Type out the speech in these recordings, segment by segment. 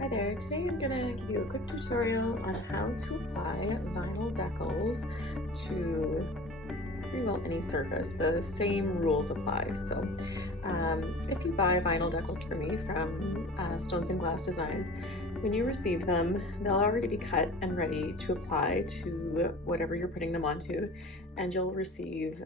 Hi there, today I'm going to give you a quick tutorial on how to apply vinyl decals to pretty well any surface. The same rules apply. So if you buy vinyl decals from me from Stones and Glass Designs, when you receive them, they'll already be cut and ready to apply to whatever you're putting them onto, and you'll receive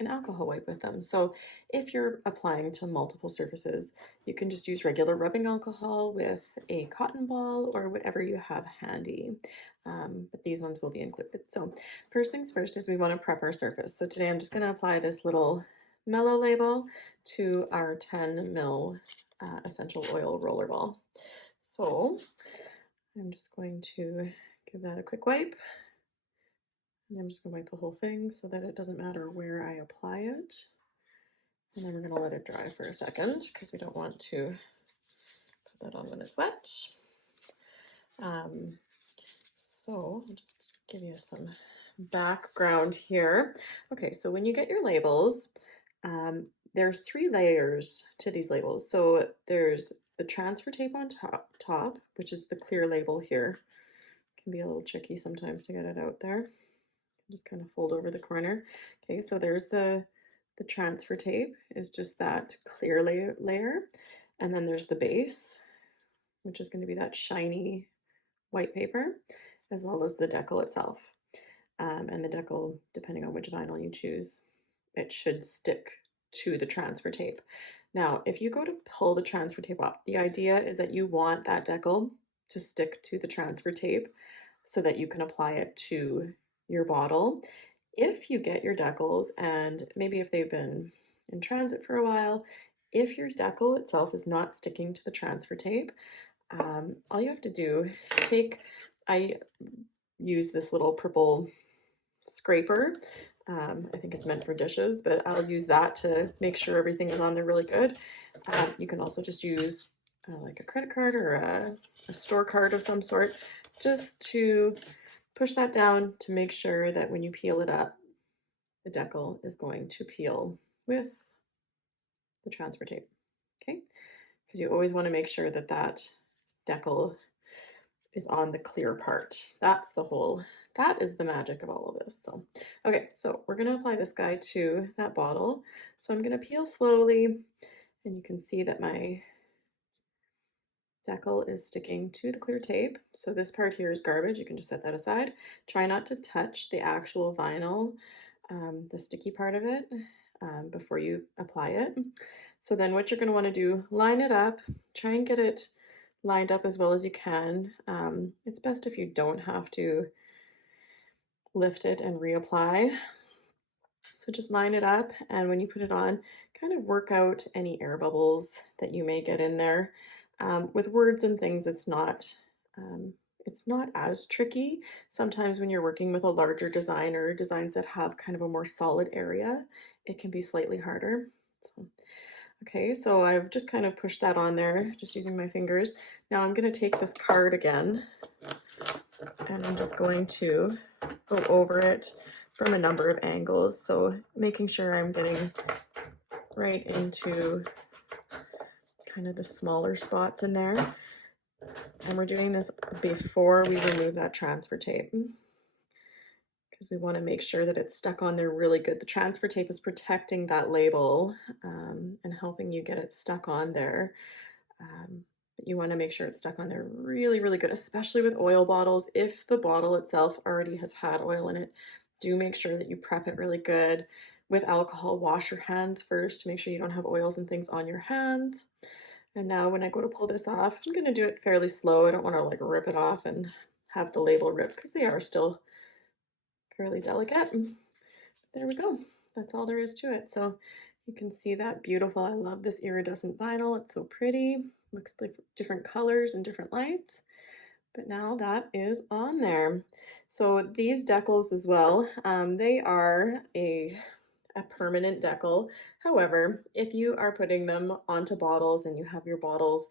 an alcohol wipe with them. So if you're applying to multiple surfaces, you can just use regular rubbing alcohol with a cotton ball or whatever you have handy. But these ones will be included. So first things first is we want to prep our surface. So today I'm just going to apply this little mellow label to our 10 ml essential oil rollerball. So I'm just going to give that a quick wipe. And I'm just going to wipe the whole thing so that it doesn't matter where I apply it. And then we're going to let it dry for a second because we don't want to put that on when it's wet. So I'll just give you some background here. Okay, so when you get your labels, there's 3 layers to these labels. So there's the transfer tape on top, which is the clear label here. It can be a little tricky sometimes to get it out there. Just kind of fold over the corner. Okay, so there's the transfer tape is just that clear layer. And then there's the base, which is going to be that shiny white paper, as well as the decal itself. And the decal, depending on which vinyl you choose, it should stick to the transfer tape. Now, if you go to pull the transfer tape off, the idea is that you want that decal to stick to the transfer tape so that you can apply it to your bottle. If you get your decals, and maybe if they've been in transit for a while, if your decal itself is not sticking to the transfer tape, all you have to do, I use this little purple scraper. I think it's meant for dishes, but I'll use that to make sure everything is on there really good. You can also just use like a credit card or a store card of some sort, just to push that down to make sure that when you peel it up, the decal is going to peel with the transfer tape, okay? Because you always want to make sure that that decal is on the clear part. That is the magic of all of this. So, okay, so we're going to apply this guy to that bottle. So I'm going to peel slowly, and you can see that my decal is sticking to the clear tape. So this part here is garbage. You can just set that aside. Try not to touch the actual vinyl, the sticky part of it, before you apply it. So then what you're going to want to do, line it up, try and get it lined up as well as you can. It's best if you don't have to lift it and reapply. So just line it up, and when you put it on, kind of work out any air bubbles that you may get in there. With words and things, it's not as tricky. Sometimes when you're working with a larger design or designs that have kind of a more solid area, it can be slightly harder. So, okay, so I've just kind of pushed that on there, just using my fingers. Now I'm going to take this card again, and I'm just going to go over it from a number of angles. So making sure I'm getting right into kind of the smaller spots in there. And we're doing this before we remove that transfer tape, because we want to make sure that it's stuck on there really good. The transfer tape is protecting that label and helping you get it stuck on there. But you want to make sure it's stuck on there really, really good, especially with oil bottles. If the bottle itself already has had oil in it, do make sure that you prep it really good with alcohol. Wash your hands first to make sure you don't have oils and things on your hands. And now when I go to pull this off, I'm going to do it fairly slow. I don't want to like rip it off and have the label ripped because they are still fairly delicate. There we go. That's all there is to it. So you can see that beautiful. I love this iridescent vinyl. It's so pretty. Looks like different colors and different lights. But now that is on there. So these decals as well, they are a permanent decal. However, if you are putting them onto bottles and you have your bottles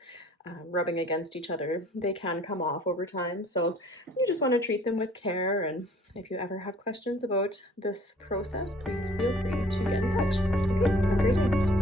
rubbing against each other, they can come off over time. So you just want to treat them with care. And if you ever have questions about this process, please feel free to get in touch. Okay, have a great day.